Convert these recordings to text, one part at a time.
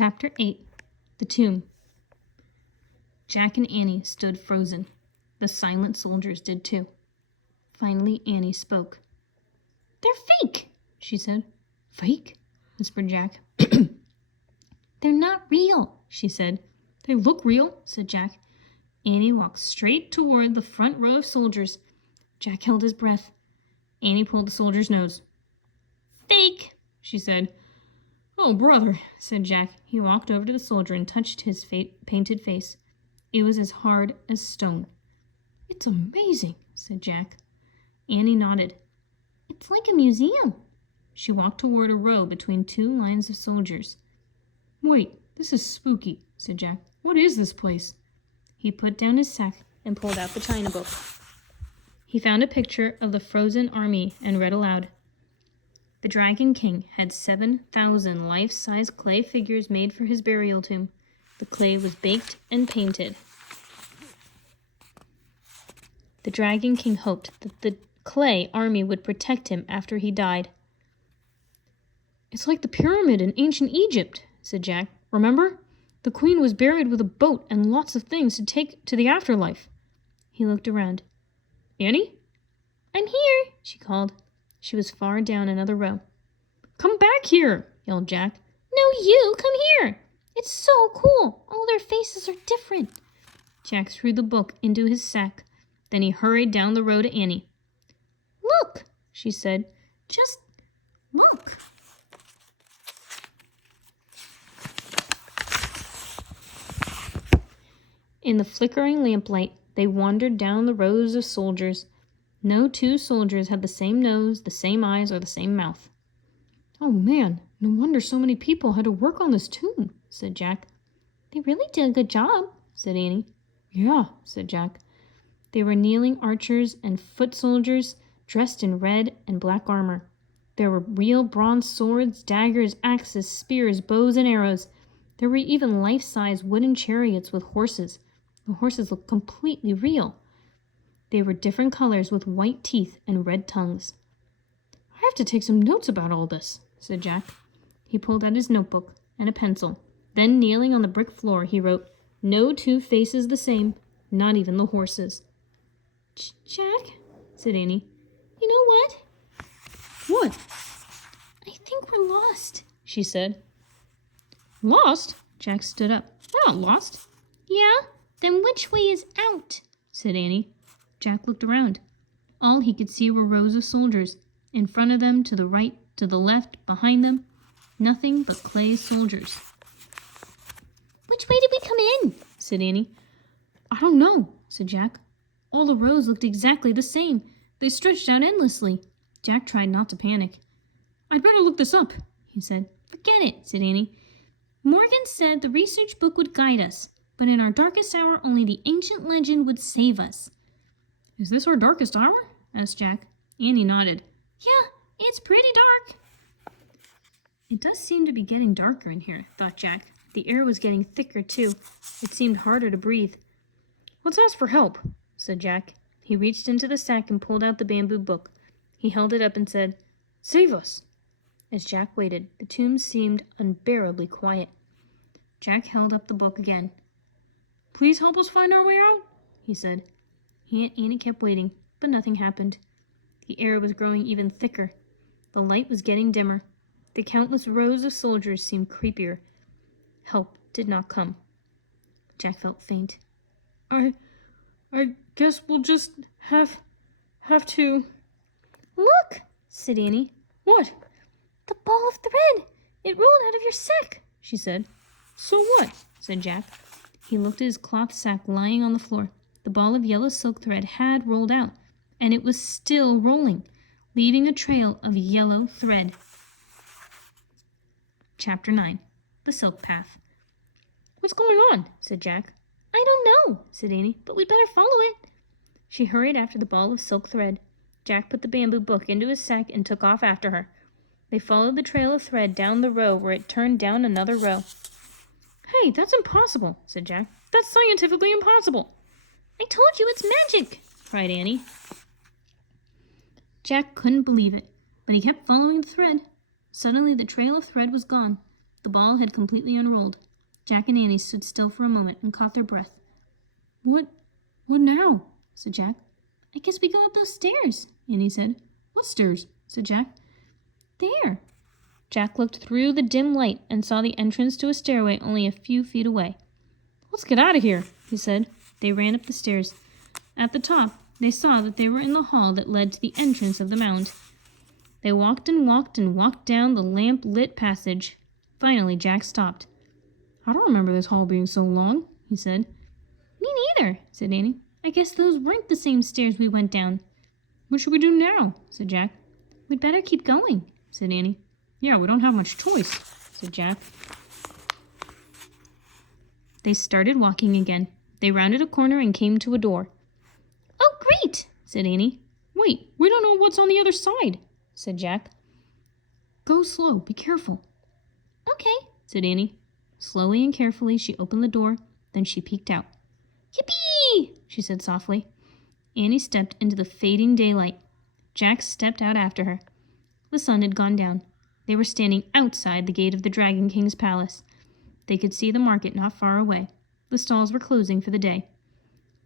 Chapter 8. The Tomb. Jack and Annie stood frozen. The silent soldiers did too. Finally, Annie spoke. "They're fake," she said. "Fake?" whispered Jack. "They're not real," she said. "They look real," said Jack. Annie walked straight toward the front row of soldiers. Jack held his breath. Annie pulled the soldier's nose. "Fake," she said. "Oh, brother," said Jack. He walked over to the soldier and touched his painted face. It was as hard as stone. "It's amazing," said Jack. Annie nodded. "It's like a museum." She walked toward a row between two lines of soldiers. "Wait, this is spooky," said Jack. "What is this place?" He put down his sack and pulled out the china book. He found a picture of the frozen army and read aloud. The Dragon King had 7,000 life-size clay figures made for his burial tomb. The clay was baked and painted. The Dragon King hoped that the clay army would protect him after he died. "It's like the pyramid in ancient Egypt," said Jack. "Remember? The queen was buried with a boat and lots of things to take to the afterlife." He looked around. "Annie?" "I'm here," she called. She was far down another row. "Come back here," yelled Jack. "No, you, come here. It's so cool. All their faces are different." Jack threw the book into his sack. Then he hurried down the row to Annie. "Look," she said. "Just look." In the flickering lamplight, they wandered down the rows of soldiers. No two soldiers had the same nose, the same eyes, or the same mouth. "Oh man, no wonder so many people had to work on this tomb," said Jack. "They really did a good job," said Annie. "Yeah," said Jack. They were kneeling archers and foot soldiers dressed in red and black armor. There were real bronze swords, daggers, axes, spears, bows, and arrows. There were even life-size wooden chariots with horses. The horses looked completely real. They were different colors with white teeth and red tongues. "I have to take some notes about all this," said Jack. He pulled out his notebook and a pencil. Then, kneeling on the brick floor, he wrote, "No two faces the same, not even the horses." "Jack," said Annie, "you know what?" "What?" "I think we're lost," she said. "Lost?" Jack stood up. "We're not lost." "Yeah? Then which way is out?" said Annie. Jack looked around. All he could see were rows of soldiers. In front of them, to the right, to the left, behind them, nothing but clay soldiers. "Which way did we come in?" said Annie. "I don't know," said Jack. All the rows looked exactly the same. They stretched out endlessly. Jack tried not to panic. "I'd better look this up," he said. "Forget it," said Annie. "Morgan said the research book would guide us, but in our darkest hour, only the ancient legend would save us." "Is this our darkest hour?" asked Jack. Annie nodded. "Yeah, it's pretty dark." "It does seem to be getting darker in here," thought Jack. The air was getting thicker, too. It seemed harder to breathe. "Let's ask for help," said Jack. He reached into the sack and pulled out the bamboo book. He held it up and said, "Save us." As Jack waited, the tomb seemed unbearably quiet. Jack held up the book again. "Please help us find our way out," he said. Annie kept waiting, but nothing happened. The air was growing even thicker. The light was getting dimmer. The countless rows of soldiers seemed creepier. Help did not come. Jack felt faint. I guess we'll just have to..." "Look," said Annie. "What?" "The ball of thread. It rolled out of your sack," she said. "So what?" said Jack. He looked at his cloth sack lying on the floor. The ball of yellow silk thread had rolled out, and it was still rolling, leaving a trail of yellow thread. Chapter 9. The Silk Path. "What's going on?" said Jack. "I don't know," said Annie, "but we'd better follow it." She hurried after the ball of silk thread. Jack put the bamboo book into his sack and took off after her. They followed the trail of thread down the row where it turned down another row. "Hey, that's impossible," said Jack. "That's scientifically impossible." "I told you it's magic," cried Annie. Jack couldn't believe it, but he kept following the thread. Suddenly the trail of thread was gone. The ball had completely unrolled. Jack and Annie stood still for a moment and caught their breath. What now? Said Jack. I guess we go up those stairs, Annie said. What stairs? Said Jack. There. Jack looked through the dim light and saw the entrance to a stairway only a few feet away. Let's get out of here, he said. They ran up the stairs. At the top, they saw that they were in the hall that led to the entrance of the mound. They walked and walked and walked down the lamp-lit passage. Finally, Jack stopped. I don't remember this hall being so long, he said. Me neither, said Annie. I guess those weren't the same stairs we went down. What should we do now? Said Jack. We'd better keep going, said Annie. Yeah, we don't have much choice, said Jack. They started walking again. They rounded a corner and came to a door. Oh, great, said Annie. Wait, we don't know what's on the other side, said Jack. Go slow, be careful. Okay, said Annie. Slowly and carefully, she opened the door, then she peeked out. Yippee! She said softly. Annie stepped into the fading daylight. Jack stepped out after her. The sun had gone down. They were standing outside the gate of the Dragon King's palace. They could see the market not far away. The stalls were closing for the day.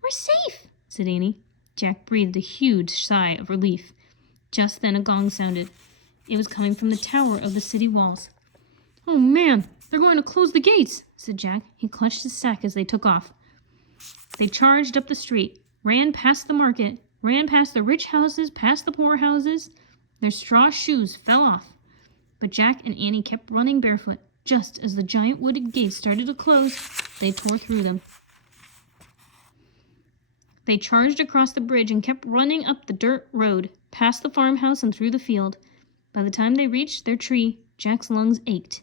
We're safe, said Annie. Jack breathed a huge sigh of relief. Just then a gong sounded. It was coming from the tower of the city walls. Oh, man, they're going to close the gates, said Jack. He clutched his sack as they took off. They charged up the street, ran past the market, ran past the rich houses, past the poor houses. Their straw shoes fell off. But Jack and Annie kept running barefoot. Just as the giant wooden gates started to close, they tore through them. They charged across the bridge and kept running up the dirt road, past the farmhouse and through the field. By the time they reached their tree, Jack's lungs ached.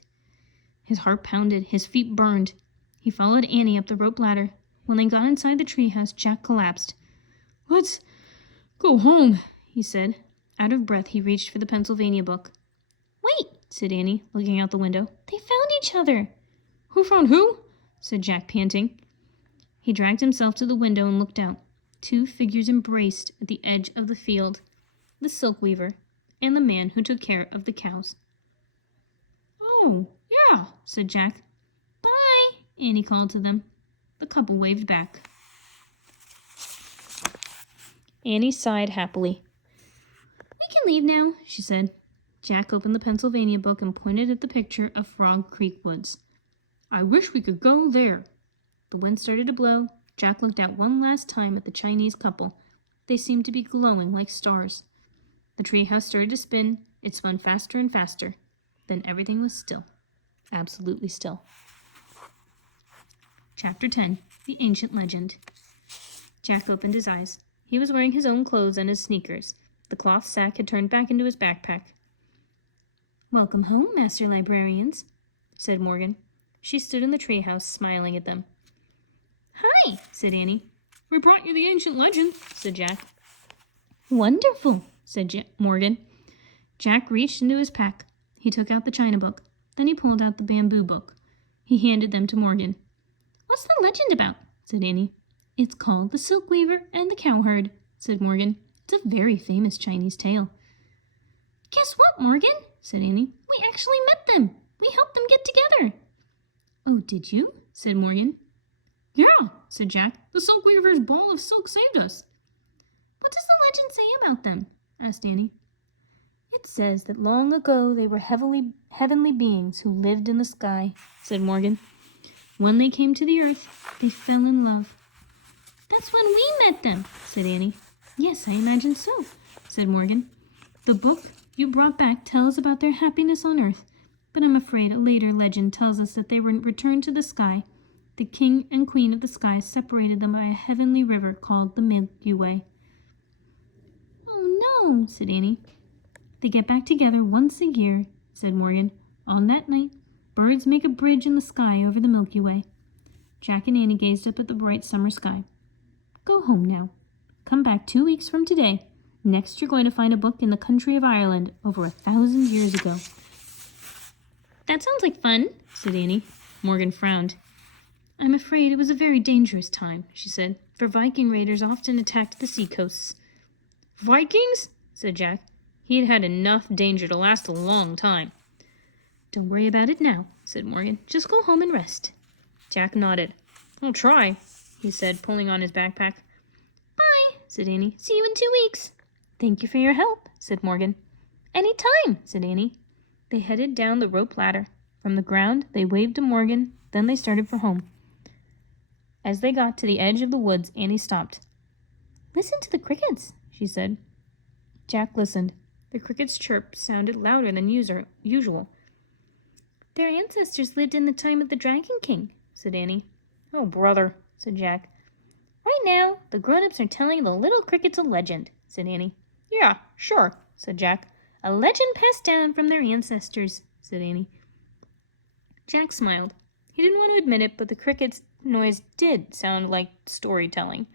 His heart pounded, his feet burned. He followed Annie up the rope ladder. When they got inside the treehouse, Jack collapsed. Let's go home, he said. Out of breath, he reached for the Pennsylvania book. Wait, said Annie, looking out the window. They found each other. Who found who? Said Jack, panting. He dragged himself to the window and looked out. Two figures embraced at the edge of the field, the silk weaver and the man who took care of the cows. Oh, yeah, said Jack. Bye, Annie called to them. The couple waved back. Annie sighed happily. We can leave now, she said. Jack opened the Pennsylvania book and pointed at the picture of Frog Creek Woods. I wish we could go there. The wind started to blow. Jack looked out one last time at the Chinese couple. They seemed to be glowing like stars. The treehouse started to spin. It spun faster and faster. Then everything was still. Absolutely still. Chapter 10. The Ancient Legend. Jack opened his eyes. He was wearing his own clothes and his sneakers. The cloth sack had turned back into his backpack. Welcome home, Master Librarians, said Morgan. She stood in the treehouse, smiling at them. Hi, said Annie. We brought you the ancient legend, said Jack. Wonderful, said Morgan. Jack reached into his pack. He took out the china book. Then he pulled out the bamboo book. He handed them to Morgan. What's the legend about? Said Annie. It's called The Silk Weaver and the Cowherd, said Morgan. It's a very famous Chinese tale. Guess what, Morgan? Said Annie. We actually met them. We helped them get together. Oh, did you? Said Morgan. Yeah, said Jack. The Silk Weaver's ball of silk saved us. What does the legend say about them? Asked Annie. It says that long ago they were heavenly beings who lived in the sky, said Morgan. When they came to the earth, they fell in love. That's when we met them, said Annie. Yes, I imagine so, said Morgan. The book you brought back tells about their happiness on earth, but I'm afraid a later legend tells us that they were returned to the sky. The king and queen of the sky separated them by a heavenly river called the Milky Way. Oh no, said Annie. They get back together once a year, said Morgan. On that night, birds make a bridge in the sky over the Milky Way. Jack and Annie gazed up at the bright summer sky. Go home now. Come back 2 weeks from today. Next, you're going to find a book in the country of Ireland over 1,000 years ago. That sounds like fun, said Annie. Morgan frowned. I'm afraid it was a very dangerous time, she said, for Viking raiders often attacked the seacoasts. Vikings? Said Jack. He had had enough danger to last a long time. Don't worry about it now, said Morgan. Just go home and rest. Jack nodded. I'll try, he said, pulling on his backpack. Bye, said Annie. See you in 2 weeks. Thank you for your help, said Morgan. Any time, said Annie. They headed down the rope ladder. From the ground, they waved to Morgan, then they started for home. As they got to the edge of the woods, Annie stopped. Listen to the crickets, she said. Jack listened. The crickets' chirp sounded louder than usual. Their ancestors lived in the time of the Dragon King, said Annie. Oh, brother, said Jack. Right now, the grown-ups are telling the little crickets a legend, said Annie. Yeah, sure, said Jack. A legend passed down from their ancestors, said Annie. Jack smiled. He didn't want to admit it, but the crickets' noise did sound like storytelling.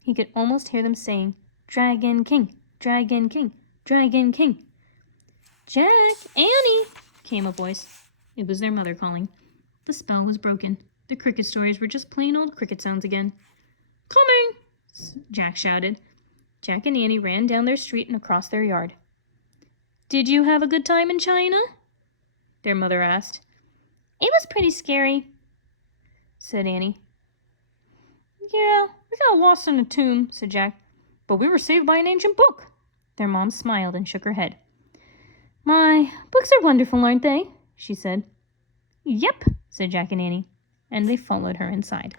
He could almost hear them saying, Dragon King, Dragon King, Dragon King. Jack, Annie, came a voice. It was their mother calling. The spell was broken. The cricket stories were just plain old cricket sounds again. Coming, Jack shouted. Jack and Annie ran down their street and across their yard. Did you have a good time in China? Their mother asked. It was pretty scary, said Annie. Yeah, we got lost in a tomb, said Jack. But we were saved by an ancient book. Their mom smiled and shook her head. My, books are wonderful, aren't they? She said. Yep, said Jack and Annie, and they followed her inside.